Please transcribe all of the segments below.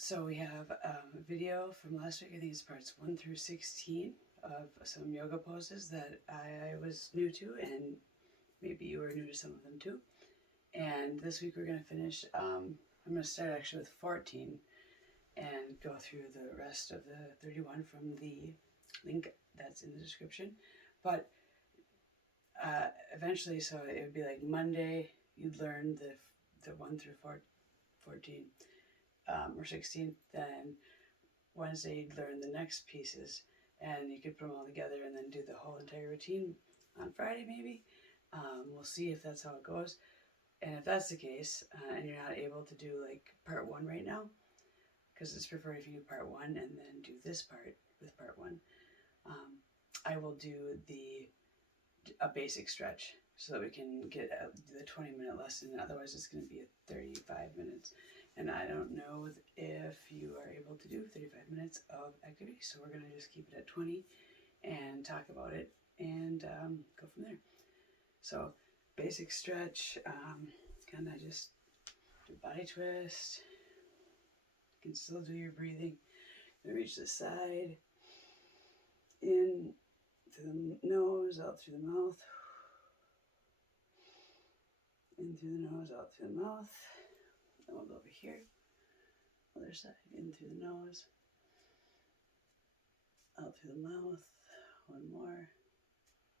So we have a video from last week. I think it's parts 1 through 16 of some yoga poses that I was new to, and maybe you were new to some of them too. And this week we're going to finish, I'm going to start actually with 14 and go through the rest of the 31 from the link that's in the description. But eventually, so it would be like Monday, you'd learn the 1 through 14 or 16. Then Wednesday, you'd learn the next pieces, and you could put them all together and then do the whole entire routine on Friday, maybe. We'll see if that's how it goes. And if that's the case, and you're not able to do like part 1 right now, because it's preferred if you do part 1 and then do this part with part 1, I will do a basic stretch so that we can get the 20-minute lesson. Otherwise, it's going to be 35 minutes. And I don't know if you are able to do 35 minutes of activity, so we're going to just keep it at 20 and talk about it and go from there. So, basic stretch, kind of just do a body twist. You can still do your breathing. You reach the side, in through the nose, out through the mouth. In through the nose, out through the mouth. Then we'll go over here. Other side, in through the nose, out through the mouth. One more.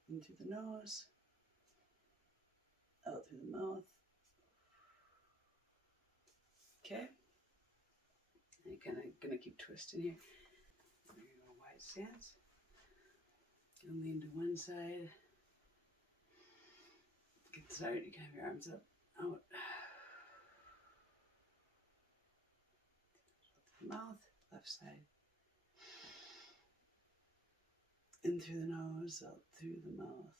In through the nose, out through the mouth. Okay. And you're kind of going to keep twisting here. There you go, wide stance. And lean to one side. Get started. You can have your arms up, out. Mouth, left side. In through the nose, out through the mouth.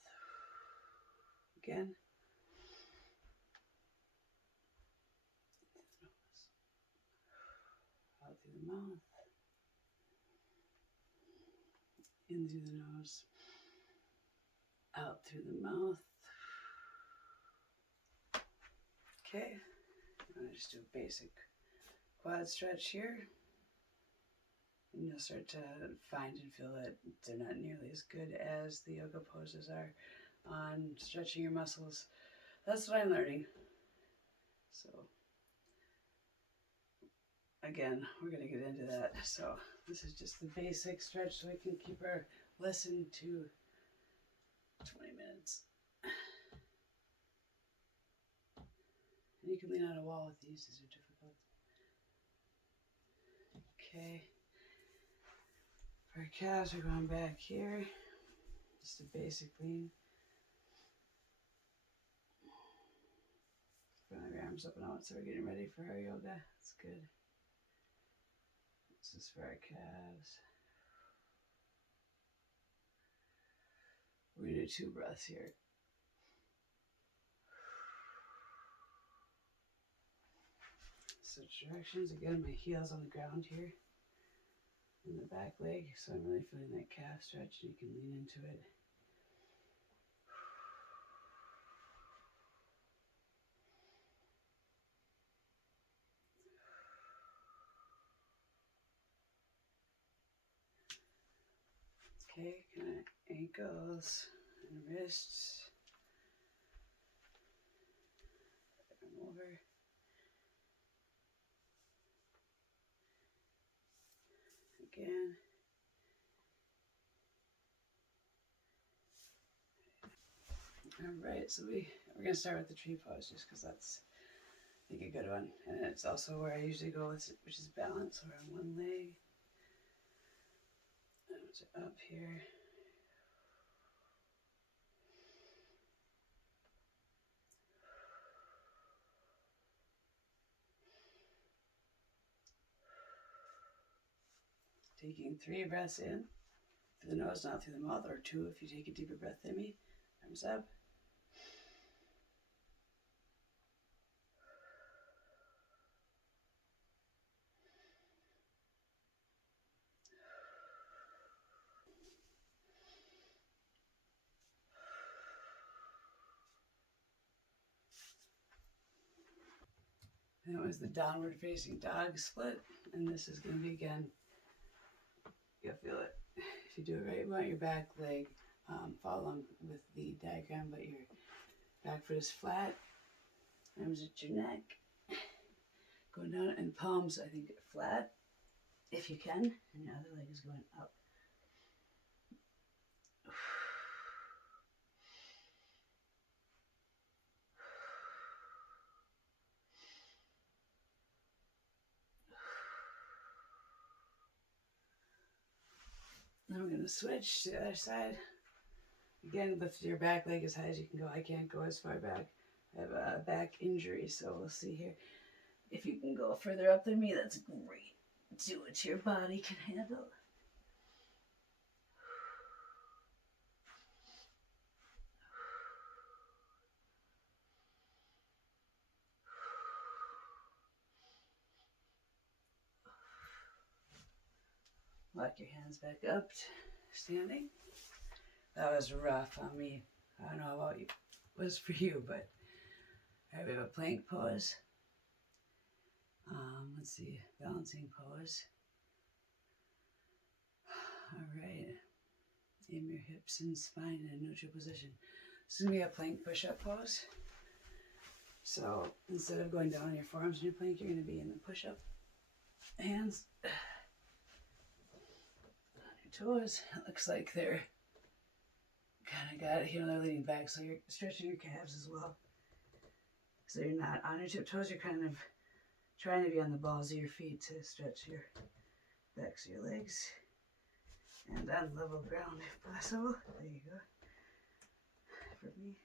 Again. Out through the mouth. In through the nose. Out through the mouth. Okay. I'm going to just do a basic quad stretch here. And you'll start to find and feel that they're not nearly as good as the yoga poses are on stretching your muscles. That's what I'm learning. So, again, we're going to get into that. So, this is just the basic stretch so we can keep our lesson to 20 minutes. And you can lean on a wall with these are difficult. Okay. For our calves, we're going back here. Just a basic lean. Put our arms up and out, so we're getting ready for our yoga. That's good. This is for our calves. We're going to do 2 breaths here. Switch directions. Again, my heel's on the ground here. In the back leg, so I'm really feeling that calf stretch, and you can lean into it. Okay, kind of ankles and wrists. Arm over. Again. All right, so we're going to start with the tree pose just because that's, I think, a good one. And it's also where I usually go, which is balance. So we're on one leg. Arms are up here. Taking 3 breaths in through the nose, not through the mouth, or 2 if you take a deeper breath than me. Arms up. That was the downward facing dog split, and this is going to be again, you'll feel it. If you do it right, you want your back leg follow along with the diagram, but your back foot is flat, arms at your neck, going down, and palms, I think, flat, if you can, and your other leg is going up. Then we're going to switch to the other side. Again, lift your back leg as high as you can go. I can't go as far back. I have a back injury, so we'll see here. If you can go further up than me, that's great. Do what your body can handle. Lock your hands back up, standing. That was rough on me. I don't know how it was for you, but I have a plank pose. Let's see, balancing pose. All right. Aim your hips and spine in a neutral position. This is going to be a plank push-up pose. So instead of going down on your forearms in your plank, you're going to be in the push-up. Hands on your toes. It looks like they're kind of got it, they're leaning back, so you're stretching your calves as well. So you're not on your tiptoes, you're kind of trying to be on the balls of your feet to stretch your backs of your legs. And on level ground if possible. There you go. For me.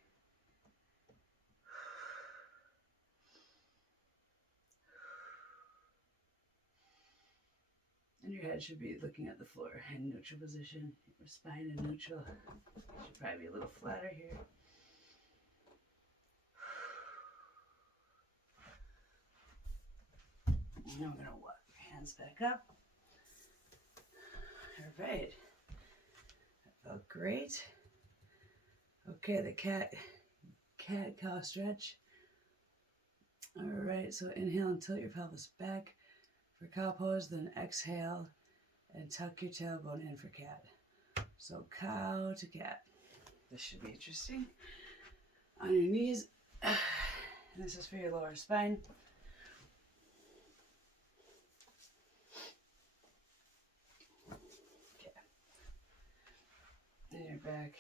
And your head should be looking at the floor in neutral position. Your spine in neutral. Should probably be a little flatter here. And then we're going to walk your hands back up. All right. That felt great. Okay, the cat-cow stretch. All right, so inhale and tilt your pelvis back for cow pose, then exhale and tuck your tailbone in for cat. So cow to cat. This should be interesting. On your knees. This is for your lower spine. Okay. And your back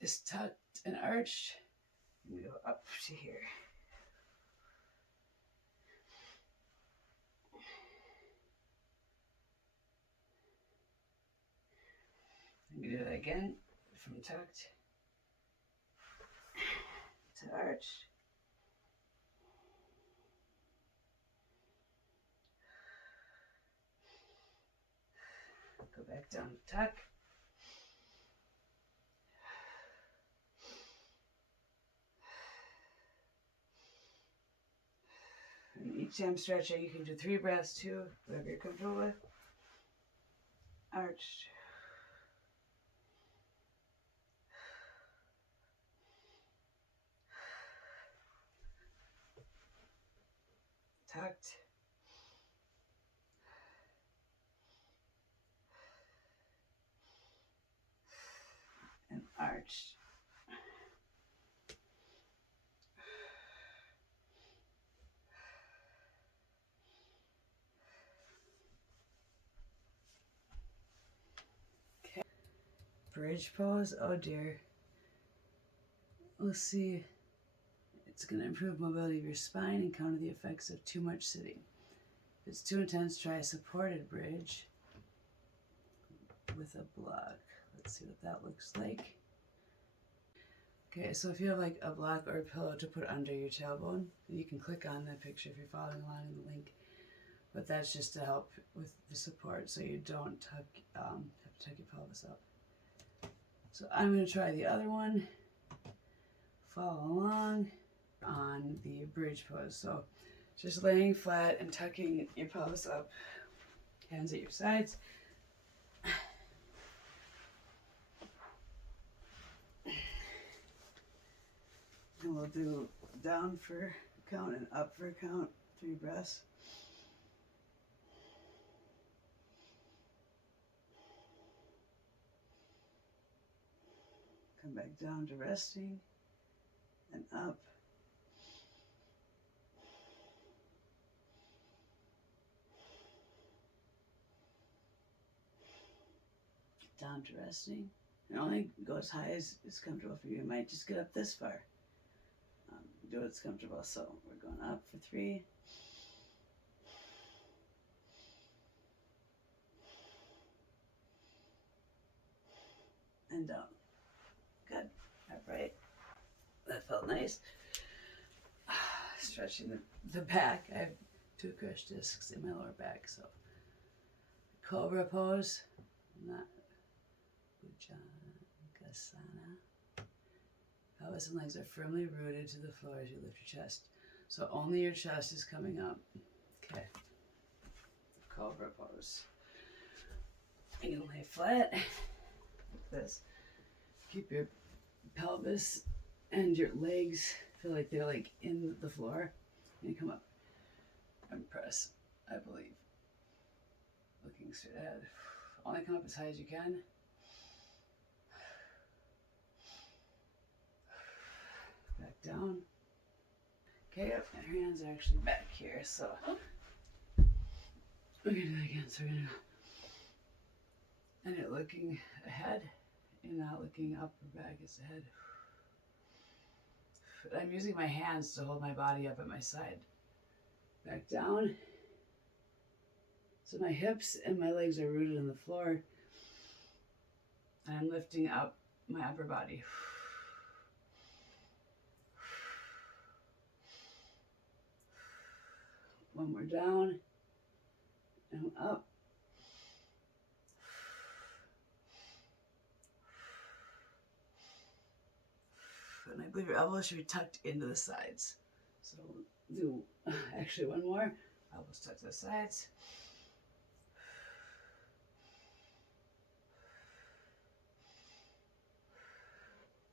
is tucked and arched. And we go up to here. And we do that again from tucked to arch. Go back down to tuck. And each time stretching, you can do 3 breaths, 2, whatever you're comfortable with. Arched. Tucked. And arched. Okay. Bridge pose. Oh dear. We'll see. It's going to improve mobility of your spine and counter the effects of too much sitting. If it's too intense, try a supported bridge with a block. Let's see what that looks like. Okay, so if you have like a block or a pillow to put under your tailbone, you can click on the picture if you're following along in the link. But that's just to help with the support so you don't have to tuck your pelvis up. So I'm going to try the other one. Follow along on the bridge pose. So just laying flat and tucking your pelvis up, hands at your sides. And we'll do down for count and up for a count. 3 breaths. Come back down to resting and up. Down to resting. And only go as high as it's comfortable for you. You might just get up this far. Do what's comfortable. So we're going up for 3. And down. Good. Upright. That felt nice. Stretching the back. I have 2 crush discs in my lower back. So Cobra pose. Not Asana. Pelvis and legs are firmly rooted to the floor as you lift your chest. So only your chest is coming up. Okay. Cobra pose. You can lay flat like this. Keep your pelvis and your legs feel like they're like in the floor. And you come up and press, I believe. Looking straight ahead. Only come up as high as you can. Back down. Okay, and her hands are actually back here, so we're gonna do that again. So we're gonna, and you're looking ahead, you're not looking up or back, it's ahead. I'm using my hands to hold my body up at my side. Back down. So my hips and my legs are rooted in the floor, and I'm lifting up my upper body. One more down and up. And I believe your elbows should be tucked into the sides. So we'll do actually one more. Elbows tucked to the sides.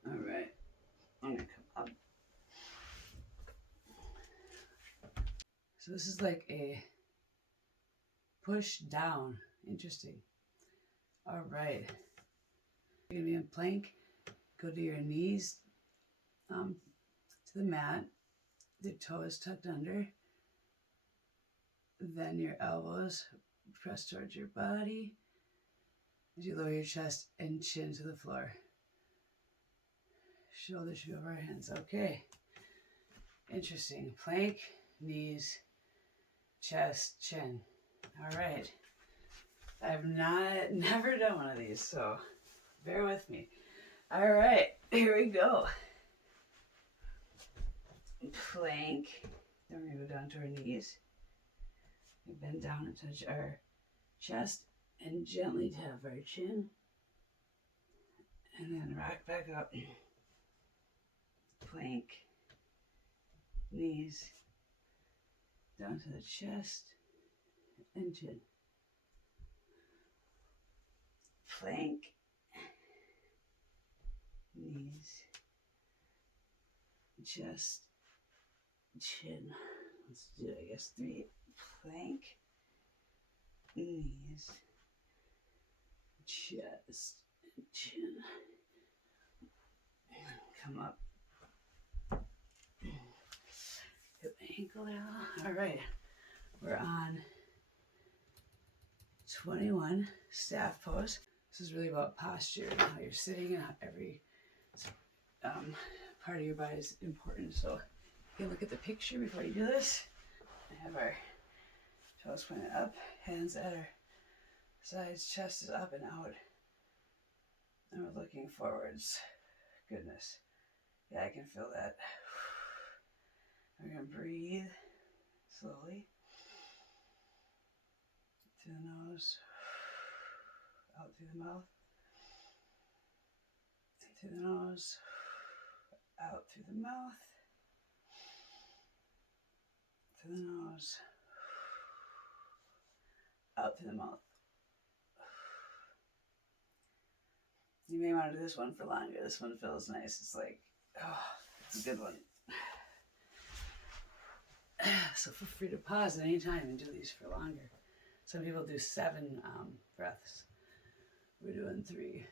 All right. I'm gonna come up. So this is like a push down. Interesting. All right. You're gonna be in plank. Go to your knees to the mat. The toes tucked under. Then your elbows press towards your body as you lower your chest and chin to the floor. Shoulders should be over our hands. Okay. Interesting. Plank, knees, chest, chin. All right. I've never done one of these, so bear with me. All right, here we go. Plank. Then we're going to go down to our knees. We bend down and touch our chest and gently tap our chin. And then rock back up. Plank. Knees. Down to the chest and chin. Plank. Knees. Chest. Chin. Let's do, I guess, 3. Plank. Knees. Chest. And chin. Come up. Hip ankle out. All right. We're on 21, staff pose. This is really about posture and how you're sitting and how every part of your body is important. So you can look at the picture before you do this. I have our toes pointed up, hands at our sides, chest is up and out. And we're looking forwards. Goodness. Yeah, I can feel that. We're going to breathe slowly. Through the nose, out through the mouth, through the nose, out through the mouth, through the nose, out through the mouth. You may want to do this one for longer. This one feels nice. It's like, oh, it's a good one. So feel free to pause at any time and do these for longer. Some people do 7 breaths. We're doing 3.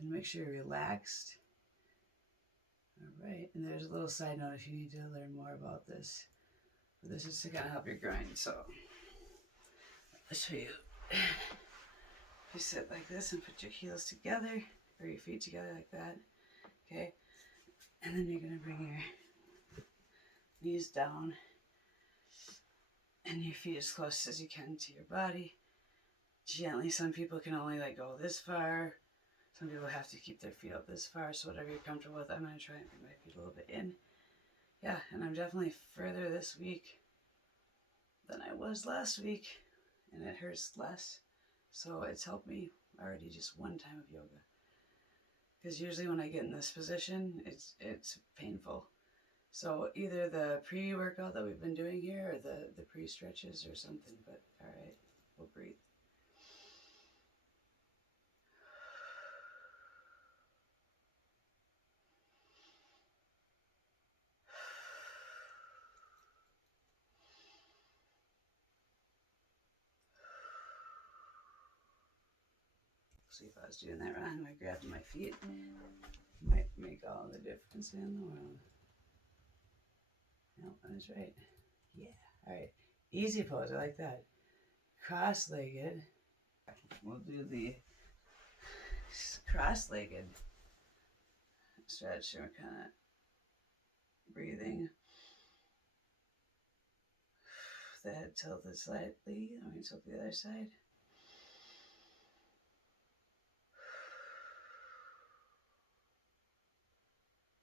And make sure you're relaxed. All right, and there's a little side note if you need to learn more about this. But this is to kind of help your grind, so I'll show you. You sit like this and put your heels together, or your feet together like that, okay? And then you're gonna bring your knees down and your feet as close as you can to your body. Gently, some people can only like go this far. Some people have to keep their feet up this far, so whatever you're comfortable with. I'm gonna try and bring my feet a little bit in. Yeah, and I'm definitely further this week than I was last week, and it hurts less. So it's helped me already just one time of yoga. Because usually when I get in this position, it's painful. So either the pre-workout that we've been doing here or the pre-stretches or something, but all right, we'll breathe. See, if I was doing that wrong, I grabbed my feet. Might make all the difference in the world. No, that's right. Yeah. All right. Easy pose. I like that. Cross-legged. We'll do the cross-legged stretch. And we're kind of breathing. The head tilted slightly. I'm going to tilt the other side.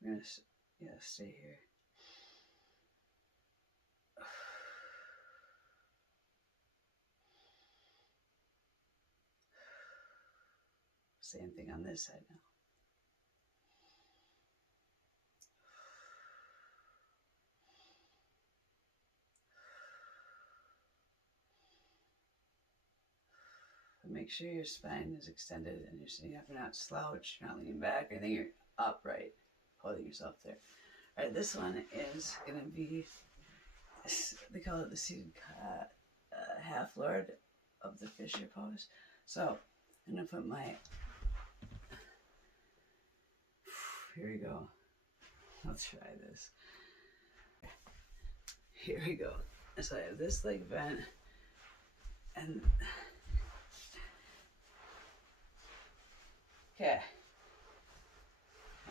We're going to stay here. Same thing on this side now. But make sure your spine is extended and you're sitting up. You're not slouched, you're not leaning back, or anything. You're upright, holding yourself there. All right, this one is going to be, they call it the seated half lord of the Fisher pose. So I'm going to put my, here we go. Let's try this. Here we go. So I have this leg bent and okay.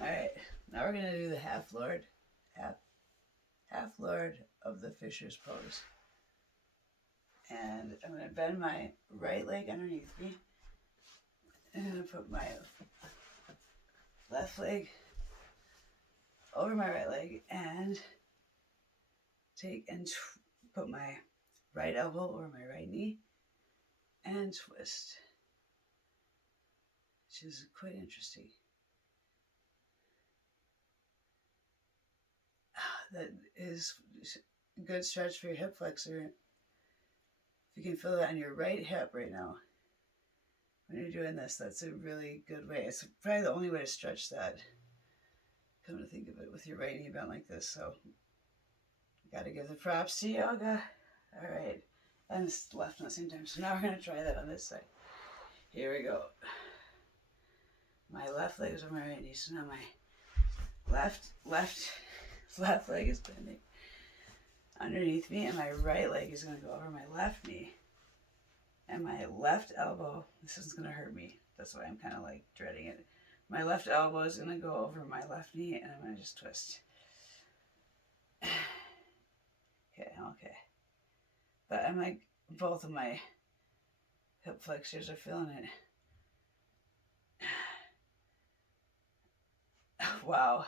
All right. Now we're gonna do the half lord of the Fisher's pose. And I'm gonna bend my right leg underneath me. And I'm gonna put my left leg over my right leg and take and put my right elbow over my right knee and twist, which is quite interesting. That is a good stretch for your hip flexor. If you can feel that on your right hip right now, when you're doing this, that's a really good way. It's probably the only way to stretch that. Come to think of it, with your right knee bent like this. So, got to give the props to yoga. All right, and it's left at the same time. So now we're gonna try that on this side. Here we go. My left leg is on my right knee, so now my left leg is bending underneath me, and my right leg is going to go over my left knee. And my left elbow, this is going to hurt me. That's why I'm kind of like dreading it. My left elbow is going to go over my left knee, and I'm going to just twist. Okay. But I'm like, both of my hip flexors are feeling it. Wow.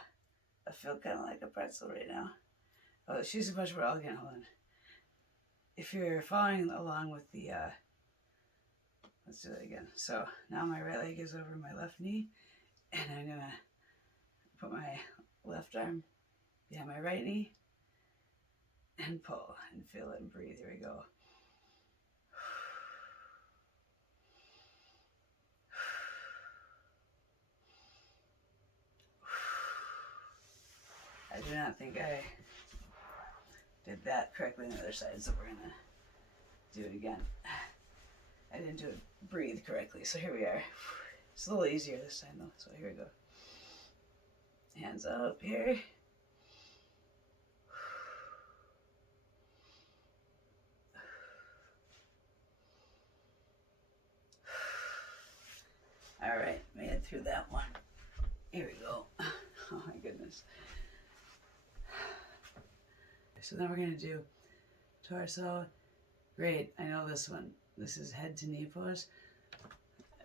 I feel kind of like a pretzel right now. Oh, she's a bunch more elegant. Hold on. If you're following along with the, let's do that again. So now my right leg is over my left knee, and I'm gonna put my left arm behind my right knee and pull and feel it and breathe. Here we go. I do not think I did that correctly on the other side, so we're gonna do it again. I didn't do it breathe correctly, so here we are. It's a little easier this time though, so here we go. Hands up here. All right, made it through that one. Here we go. Oh my goodness. So then we're gonna do torso. Great, I know this one. This is head to knee pose.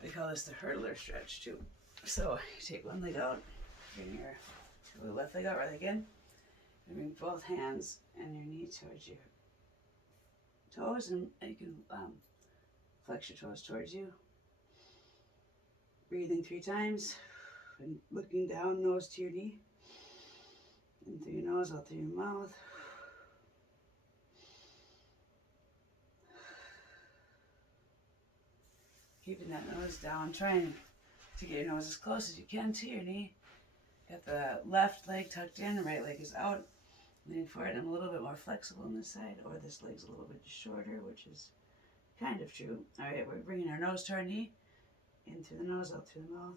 We call this the hurdler stretch too. So you take one leg out, bring your left leg out, right leg in, and bring both hands and your knee towards your toes, and you can flex your toes towards you. Breathing 3 times, and looking down, nose to your knee. In through your nose, out through your mouth. Keeping that nose down, trying to get your nose as close as you can to your knee. Got the left leg tucked in, the right leg is out. Leaning forward. I'm a little bit more flexible on this side, or this leg's a little bit shorter, which is kind of true. All right, we're bringing our nose to our knee. In through the nose, out through the mouth.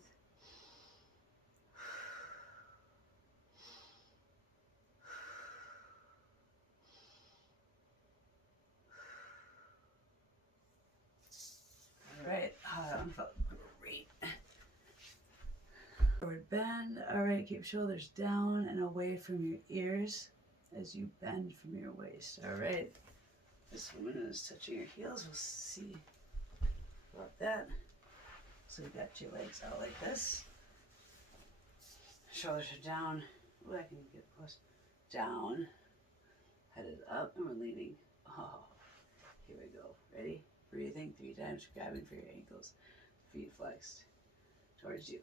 All right, that one felt great. Forward bend. All right, keep shoulders down and away from your ears as you bend from your waist. All right, this woman is touching your heels. We'll see about that. So you got your legs out like this. Shoulders are down. Ooh, I can get close. Down. Headed up, and we're leaning. Oh, here we go. Ready? Breathing 3 times, grabbing for your ankles. Feet flexed towards you.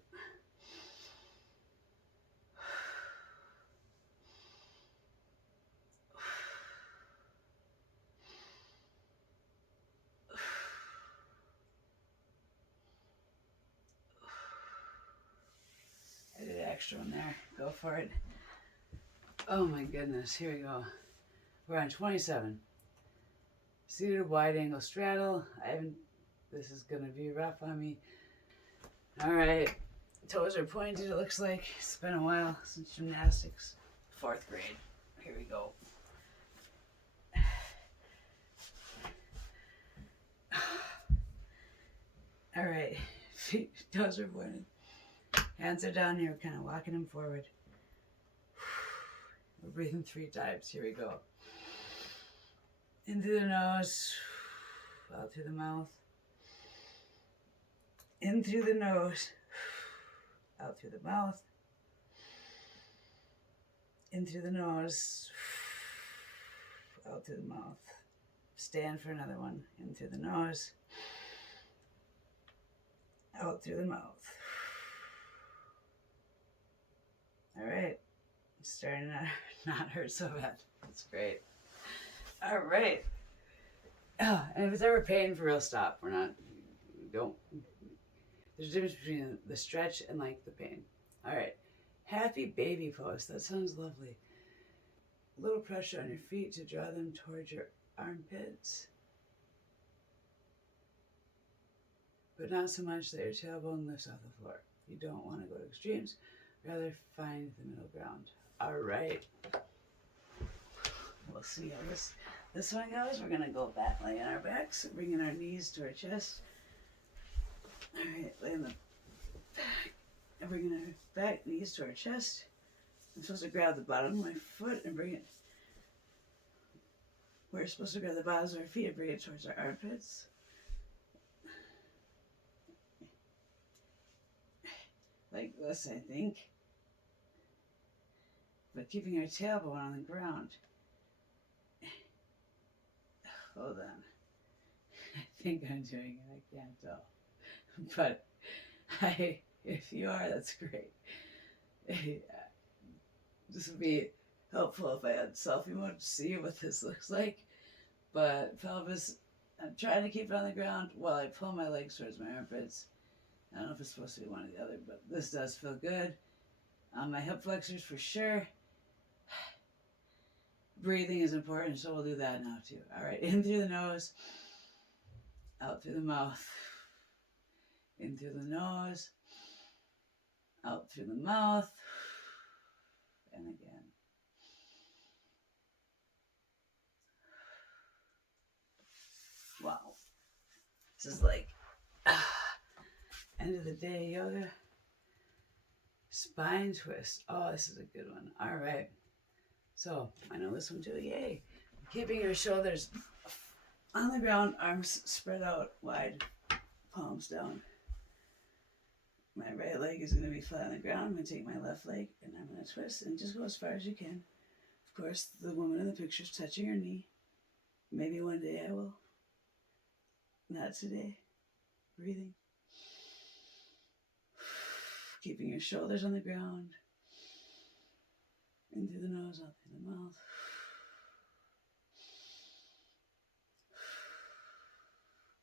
I did an extra one there. Go for it. Oh my goodness. Here we go. We're on 27. Seated wide angle straddle. This is gonna be rough on me. All right. Toes are pointed, it looks like. It's been a while since gymnastics. 4th grade. Here we go. All right. Feet, toes are pointed. Hands are down here, kind of walking them forward. We're breathing 3 times. Here we go. In through the nose, out through the mouth. In through the nose, out through the mouth. In through the nose, out through the mouth. Stand for another one. In through the nose, out through the mouth. All right. It's starting to not hurt so bad. That's great. All right. Oh, and if it's ever pain, for real, stop. Don't. There's a difference between the stretch and like the pain. All right. Happy baby pose. That sounds lovely. A little pressure on your feet to draw them towards your armpits. But not so much that your tailbone lifts off the floor. You don't want to go to extremes. Rather find the middle ground. All right. We'll see how this one goes. We're gonna go back, lay on our backs, bringing our knees to our chest. All right, lay on the back, and bringing our back, knees to our chest. I'm supposed to grab the bottom of my foot and bring it. We're supposed to grab the bottoms of our feet and bring it towards our armpits. Like this, I think. But keeping our tailbone on the ground. Hold on. I think I'm doing it. I can't tell. But if you are, that's great. This would be helpful if I had selfie mode to see what this looks like. But pelvis, I'm trying to keep it on the ground while I pull my legs towards my armpits. I don't know if it's supposed to be one or the other, but this does feel good. My hip flexors for sure. breathing is important, so we'll do that now too. All right, in through the nose, out through the mouth. In through the nose, out through the mouth, and again. Wow. This is like end of the day yoga. Spine twist. Oh, this is a good one. All right. So I know this one too. Yay. Keeping your shoulders on the ground, arms spread out wide, palms down. My right leg is going to be flat on the ground. I'm going to take my left leg and I'm going to twist and just go as far as you can. Of course, the woman in the picture is touching her knee. Maybe one day I will. Not today. Breathing. Keeping your shoulders on the ground. In through the nose, out through the mouth.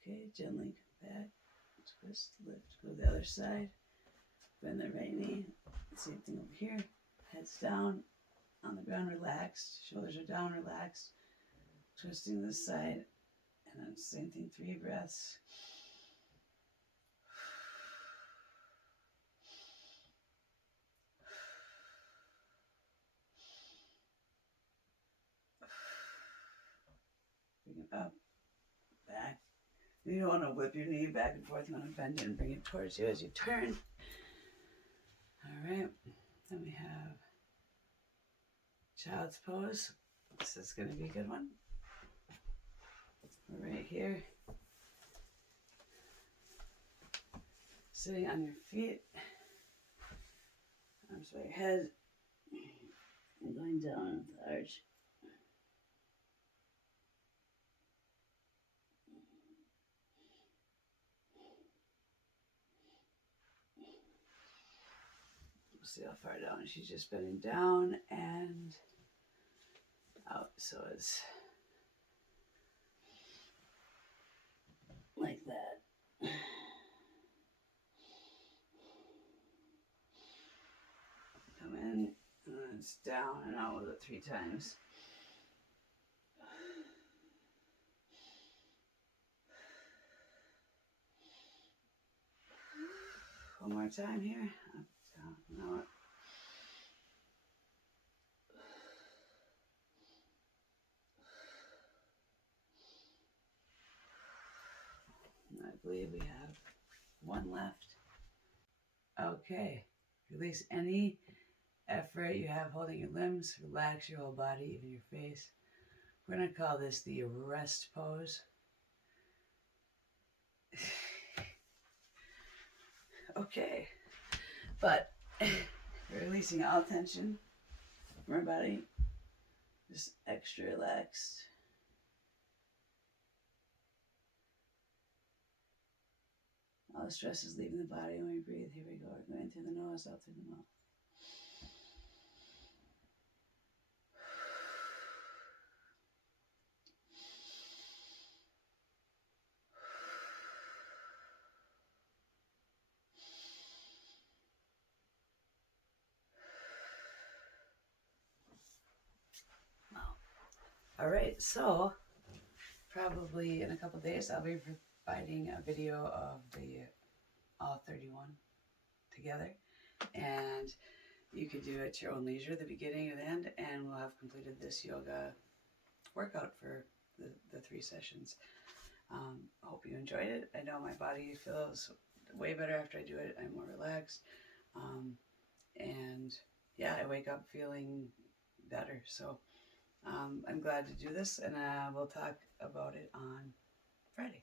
Okay, gently come back. Twist, lift, go to the other side. Bend the right knee. Same thing over here. Head's down, on the ground, relaxed. Shoulders are down, relaxed. Twisting this side. And then same thing, 3 breaths. Bring it up, back. You don't want to whip your knee back and forth. You want to bend it and bring it towards you as you turn. All right. Then we have child's pose. This is going to be a good one. We're right here. Sitting on your feet. Arms by your head. And going down with the arch. We'll see how far down. She's just bending down and out. So it's like that. Come in, and then it's down and out with it 3 times. One more time here. Up, down, and out. I believe we have one left. Okay. Release any effort you have holding your limbs. Relax your whole body, even your face. We're going to call this the rest pose. Okay. But we're releasing all tension from our body. Just extra relaxed. All the stress is leaving the body when we breathe. Here we go. We're going through the nose, out through the mouth. All right, so probably in a couple of days I'll be providing a video of the all 31 together, and you can do it at your own leisure, the beginning and the end, and we'll have completed this yoga workout for the 3 sessions. I hope you enjoyed it. I know my body feels way better after I do it. I'm more relaxed, and yeah, I wake up feeling better. So I'm glad to do this, and we'll talk about it on Friday.